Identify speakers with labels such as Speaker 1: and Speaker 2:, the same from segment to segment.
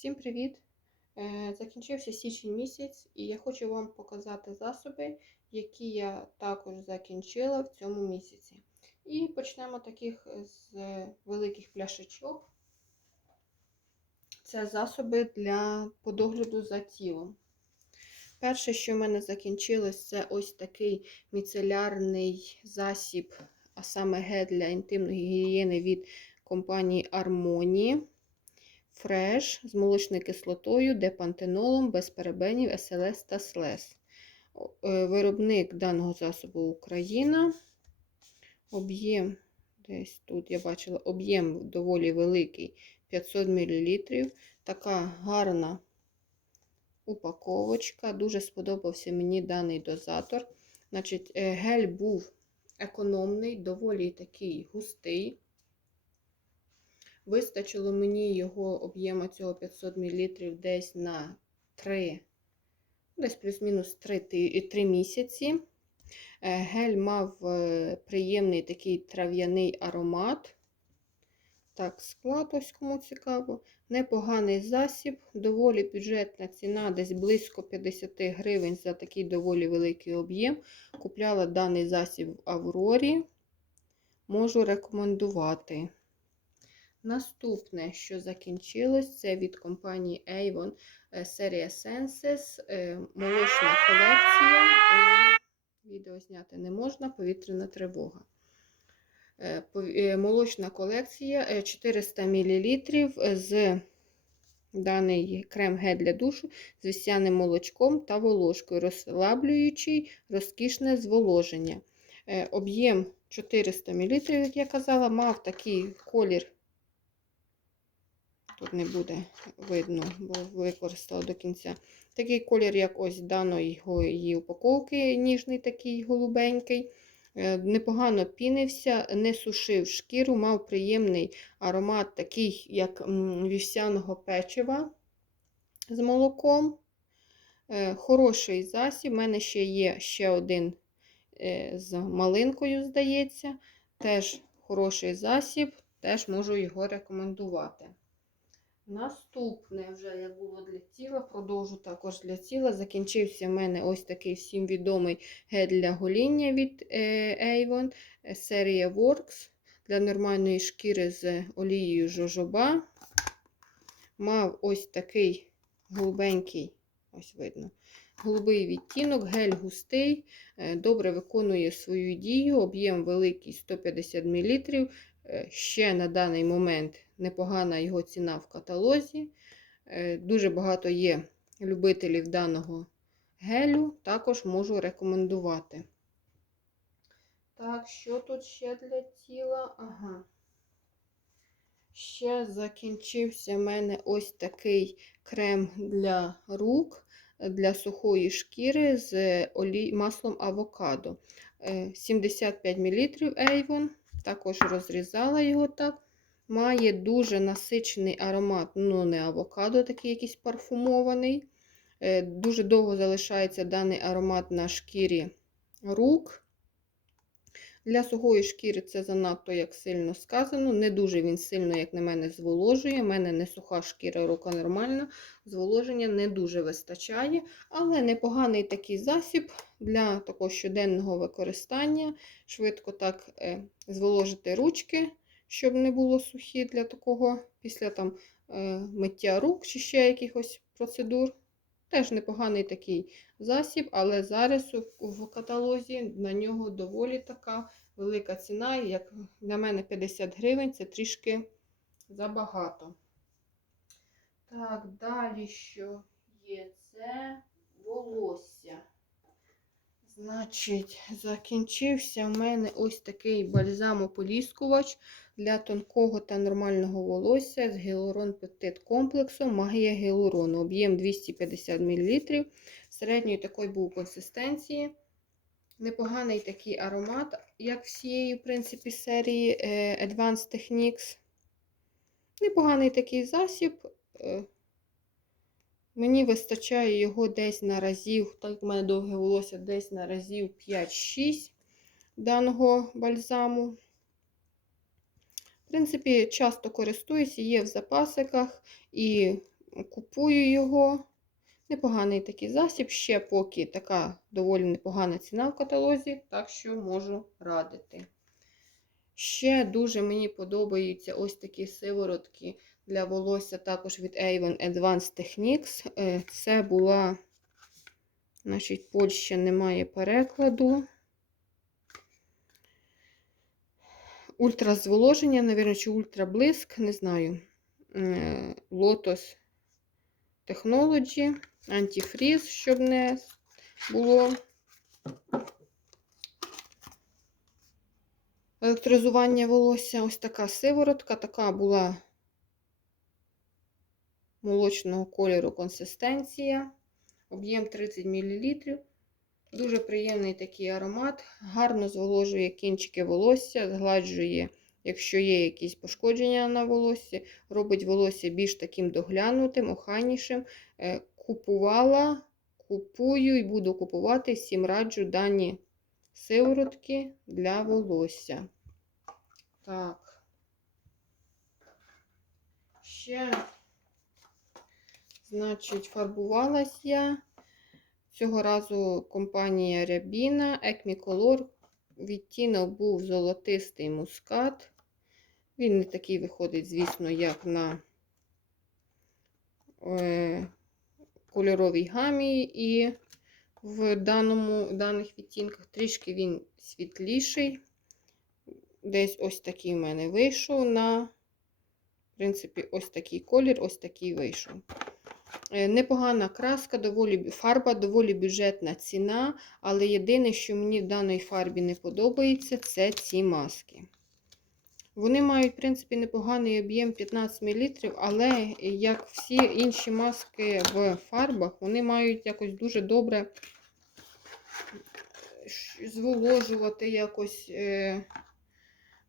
Speaker 1: Всім привіт! Е, Закінчився січень місяць, і я хочу вам показати засоби, які я також закінчила в цьому місяці. І почнемо таких з великих пляшечок. Це засоби для подогляду за тілом. Перше, що в мене закінчилось, це ось такий міцелярний засіб, а саме гель для інтимної гігієни від компанії Harmony. Фреш з молочною кислотою, депантенолом, без перебенів, СЛС та СЛЕС. Виробник даного засобу Україна. Об'єм, десь тут я бачила, об'єм доволі великий 500 мл. Така гарна упаковочка. Дуже сподобався мені даний дозатор. Значить, Гель був економний, доволі такий густий. Вистачило мені його об'єму цього 500 мл десь на 3, десь плюс-мінус 3, 3 місяці. Гель мав приємний такий трав'яний аромат. Так, склад, ось кому цікаво. Непоганий засіб, доволі бюджетна ціна, десь близько 50 гривень за такий доволі великий об'єм. Купляла даний засіб в Аврорі. Можу рекомендувати. Наступне, що закінчилось, це від компанії Avon серія Senses, молочна колекція. Відео зняти не можна, повітряна тривога. Молочна колекція 400 мл з даний крем-гель для душу з вісяним молочком та волошкою, розслаблюючий, розкішне зволоження. Об'єм 400 мл, як я казала, мав такий колір. Тут не буде видно, бо використала до кінця. Такий колір, як ось даної її упаковки, ніжний такий голубенький. Непогано пінився, не сушив шкіру, мав приємний аромат, такий, як вівсяного печива з молоком. Хороший засіб. У мене ще є ще один з малинкою, здається. Теж хороший засіб, теж можу його рекомендувати. Наступне, вже як було для тіла, продовжу також для тіла. Закінчився в мене ось такий всім відомий гель для гоління від Avon, серія Works для нормальної шкіри з олією жожоба. Мав ось такий голубенький, ось видно, голубий відтінок, гель густий, добре виконує свою дію, об'єм великий 150 мл. Ще на даний момент непогана його ціна в каталозі. Дуже багато є любителів даного гелю, також можу рекомендувати. Так, що тут ще для тіла? Ага. Ще закінчився в мене ось такий крем для рук, для сухої шкіри з олій, маслом авокадо. 75 мл Avon. Також розрізала його так. Має дуже насичений аромат, ну, не авокадо, такий якийсь парфумований. Дуже довго залишається даний аромат на шкірі рук. Для сухої шкіри це занадто, як сильно сказано. Не дуже він сильно, як на мене, зволожує. У мене не суха шкіра, рука нормальна, зволоження не дуже вистачає. Але непоганий такий засіб для такого щоденного використання. Швидко так зволожити ручки, щоб не було сухі для такого після там миття рук чи ще якихось процедур. Теж непоганий такий засіб, але зараз в каталозі на нього доволі така велика ціна. Як для мене 50 гривень це трішки забагато. Так, далі що є? Це волосся. Значить, закінчився в мене ось такий бальзамополіскувач для тонкого та нормального волосся з гіалурон пептид комплексом магія гіалурону. Об'єм 250 мл. Середньої такої був консистенції. Непоганий такий аромат, як всієї, в принципі, серії Advanced Techniques. Непоганий такий засіб. Мені вистачає його десь на разів, так у мене довге волосся, десь на разів 5-6 даного бальзаму. В принципі, часто користуюся, є в запасиках, і купую його. Непоганий такий засіб, ще поки така доволі непогана ціна в каталозі, так що можу радити. Ще дуже мені подобаються ось такі сиворотки для волосся також від Avon Advanced Techniques. Е, Це була, значить, Польща немає перекладу. Ультразволоження, навірно, чи ультраблиск, не знаю. Е, Lotus Technology, антифріз, щоб не було. Електризування волосся. Ось така сиворотка, така була молочного кольору консистенція. Об'єм 30 мл. Дуже приємний такий аромат. Гарно зволожує кінчики волосся, згладжує, якщо є якісь пошкодження на волоссі, робить волосся більш таким доглянутим, охайнішим. Е, Купувала, купую і буду купувати. Всім раджу дані сиворотки для волосся. Так. Ще, значить, фарбувалась я. Цього разу компанія Рябіна, Екміколор. Відтінок був золотистий мускат. Він не такий виходить, звісно, як на е, кольоровій гамі і в даному, даних відтінках трішки він світліший. Десь ось такий в мене вийшов на, в принципі, ось такий колір, ось такий вийшов. Е, Непогана краска, доволі, фарба, доволі бюджетна ціна, але єдине, що мені в даній фарбі не подобається, це ці маски. Вони мають, в принципі, непоганий об'єм 15 мл, але як всі інші маски в фарбах, вони мають якось дуже добре зволожувати якось е,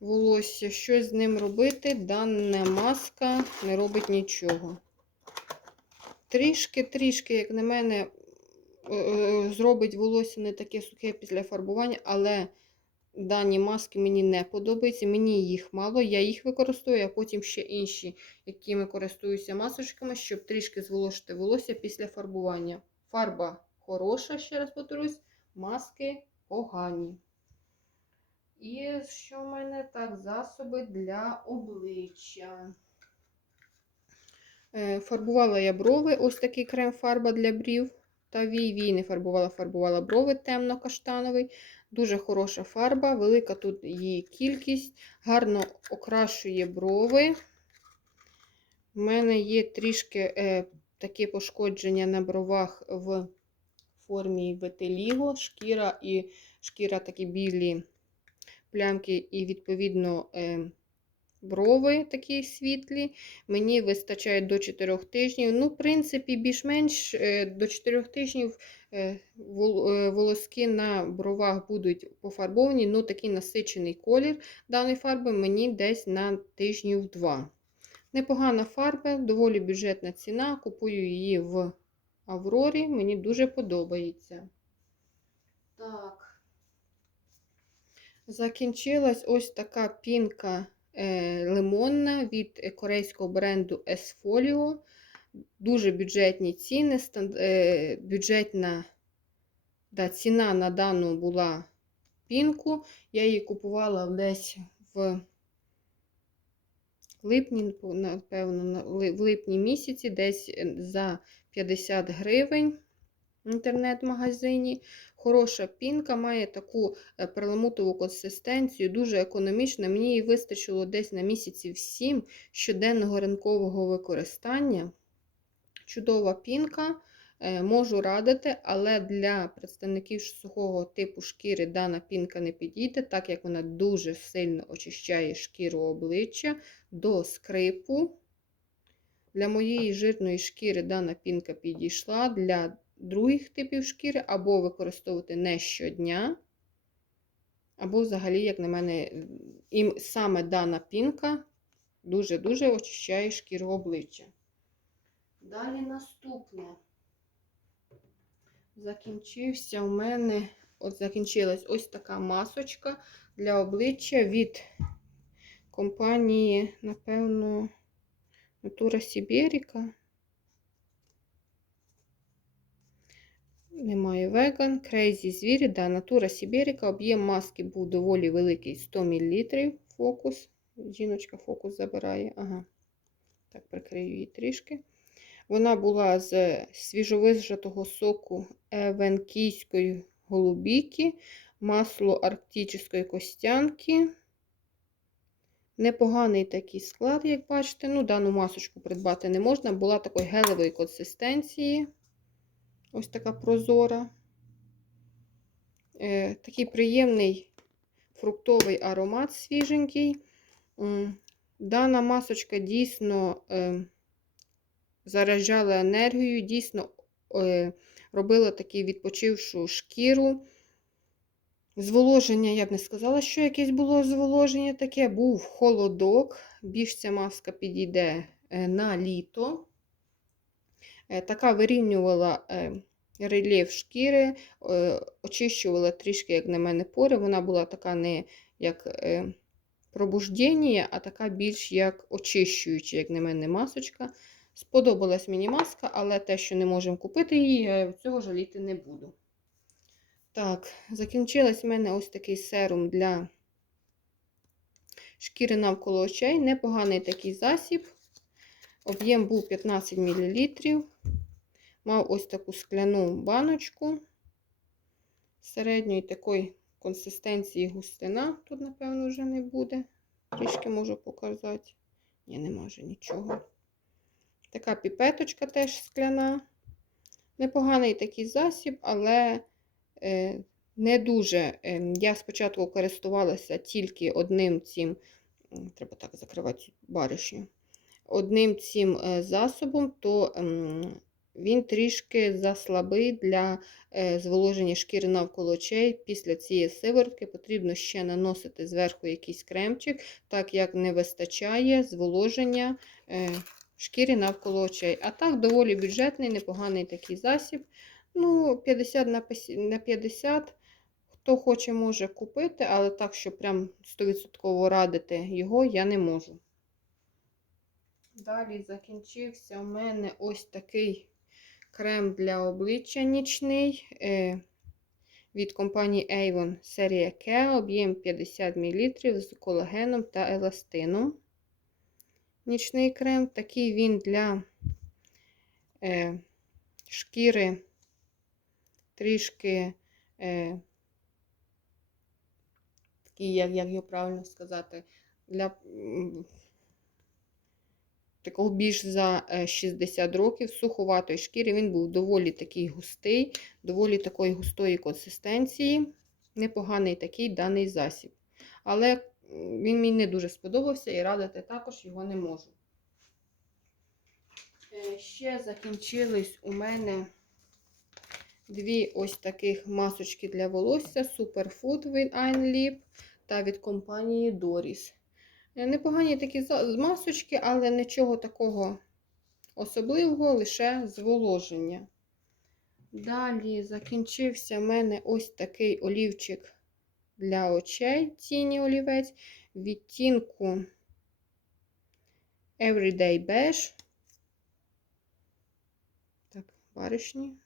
Speaker 1: волосся. Щось з ним робити. Дана маска не робить нічого. Трішки-трішки, як на мене, е, е, зробить волосся не таке сухе після фарбування, але дані маски мені не подобаються. Мені їх мало, я їх використовую, а потім ще інші, якими користуюся масочками, щоб трішки зволожити волосся після фарбування. Фарба хороша, ще раз повторюсь, маски погані. І що в мене так, засоби для обличчя. Е, Фарбувала я брови, ось такий крем-фарба для брів. Та вій вій не фарбувала, фарбувала брови темно-каштановий. Дуже хороша фарба, велика тут її кількість, гарно окрашує брови. У мене є трішки е, таке пошкодження на бровах в формі ветеліго, шкіра і шкіра такі білі плямки, і, відповідно, е, брови такі світлі. Мені вистачає до 4 тижнів. Ну, в принципі, більш-менш е, до 4 тижнів е, е, волоски на бровах будуть пофарбовані. Ну, такий насичений колір даної фарби мені десь на тижнів 2. Непогана фарба, доволі бюджетна ціна. Купую її в Аврорі. Мені дуже подобається. Так. Закінчилась ось така пінка лимонна від е, корейського бренду Esfolio. Дуже бюджетні ціни. е, бюджетна да, ціна на дану була пінку. Я її купувала десь в липні, напевно, в липні місяці, десь е, за 50 гривень в інтернет-магазині. Хороша пінка, має таку е, перламутрову консистенцію, дуже економічна. Мені її вистачило десь на місяців 7 щоденного ринкового використання. Чудова пінка, е, можу радити, але для представників сухого типу шкіри дана пінка не підійде, так як вона дуже сильно очищає шкіру обличчя до скрипу. Для моєї жирної шкіри дана пінка підійшла. Для других типів шкіри або використовувати не щодня, або взагалі, як на мене, і саме дана пінка дуже-дуже очищає шкіру обличчя. Далі наступне. Закінчився у мене, от закінчилась ось така масочка для обличчя від компанії, напевно, Натура Сіберіка. Немає веган. Crazy звірі, да, натура Сіберіка. Об'єм маски був доволі великий 100 мл. Фокус. Жіночка фокус забирає. Ага. Так, прикрию її трішки. Вона була з свіжовижатого соку евенкійської голубіки, масло арктичної костянки. Непоганий такий склад, як бачите. Ну, дану масочку придбати не можна. Була такої гелевої консистенції. Ось така прозора. Е, такий приємний фруктовий аромат свіженький. Дана масочка дійсно е, заражала енергією, дійсно е, робила таку відпочившу шкіру. Зволоження, я б не сказала, що якесь було зволоження таке. Був холодок. Більш ця маска підійде на літо. Е, Така вирівнювала рельєф шкіри, е, очищувала трішки, як на мене, пори. Вона була така не як е, пробуждення, а така більш як очищуюча, як на мене, масочка. Сподобалась мені маска, але те, що не можемо купити її, я цього жаліти не буду. Так, закінчилась в мене ось такий серум для шкіри навколо очей. Непоганий такий засіб. Об'єм був 15 мл. Мав ось таку скляну баночку середньої такої консистенції густина. Тут, напевно, вже не буде. Трішки можу показати. Ні, нема вже нічого. Така піпеточка теж скляна. Непоганий такий засіб, але е, не дуже. Е, я спочатку користувалася тільки одним цим, треба так закривати баришню, одним цим е, засобом, то він трішки заслабий для е, зволоження шкіри навколо очей. Після цієї сиворотки потрібно ще наносити зверху якийсь кремчик, так як не вистачає зволоження е, шкіри навколо очей. А так, доволі бюджетний, непоганий такий засіб. Ну, 50 на на 50. Хто хоче, може купити, але так, що прям 100% радити його, я не можу. Далі закінчився у мене ось такий крем для обличчя нічний е, від компанії Avon серія Kea, об'єм 50 мл з колагеном та еластином. Нічний крем. Такий він для е, шкіри трішки е, такий, як його правильно сказати, для такого більш за е, 60 років суховатої шкіри. Він був доволі такий густий, доволі такої густої консистенції. Непоганий такий даний засіб. Але він мені не дуже сподобався і радити також його не можу. Е, Ще закінчились у мене дві ось таких масочки для волосся Superfood від Einlip та від компанії Doris. Е, Непогані такі масочки, але нічого такого особливого, лише зволоження. Далі закінчився в мене ось такий олівчик для очей, тіні олівець, відтінку Everyday Beige. Так, баришні.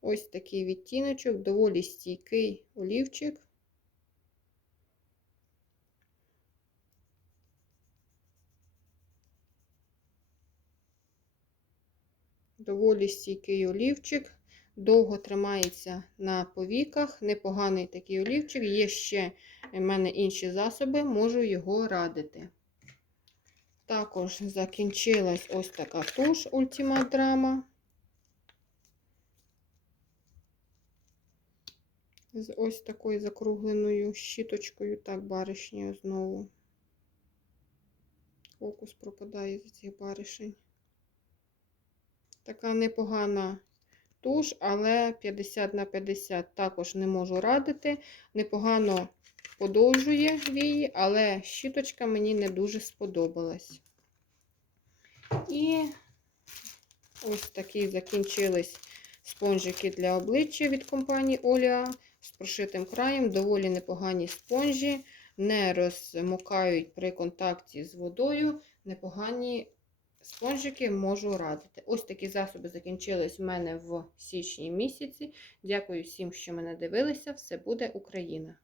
Speaker 1: Ось такий відтіночок, доволі стійкий олівчик. Доволі стійкий олівчик, довго тримається на повіках. Непоганий такий олівчик. Є ще в мене інші засоби, можу його радити. Також закінчилась ось така туш Ultima Drama. З ось такою закругленою щіточкою, так, баришнею знову. Фокус пропадає з цих баришень. Така непогана туш, але 50 на 50 також не можу радити. Непогано подовжує вії, але щіточка мені не дуже сподобалась. І ось такі закінчились спонжики для обличчя від компанії Оліа з прошитим краєм. Доволі непогані спонжі, не розмокають при контакті з водою. Непогані спонжики можу радити. Ось такі засоби закінчились в мене в січні місяці. Дякую всім, що мене дивилися. Все буде Україна!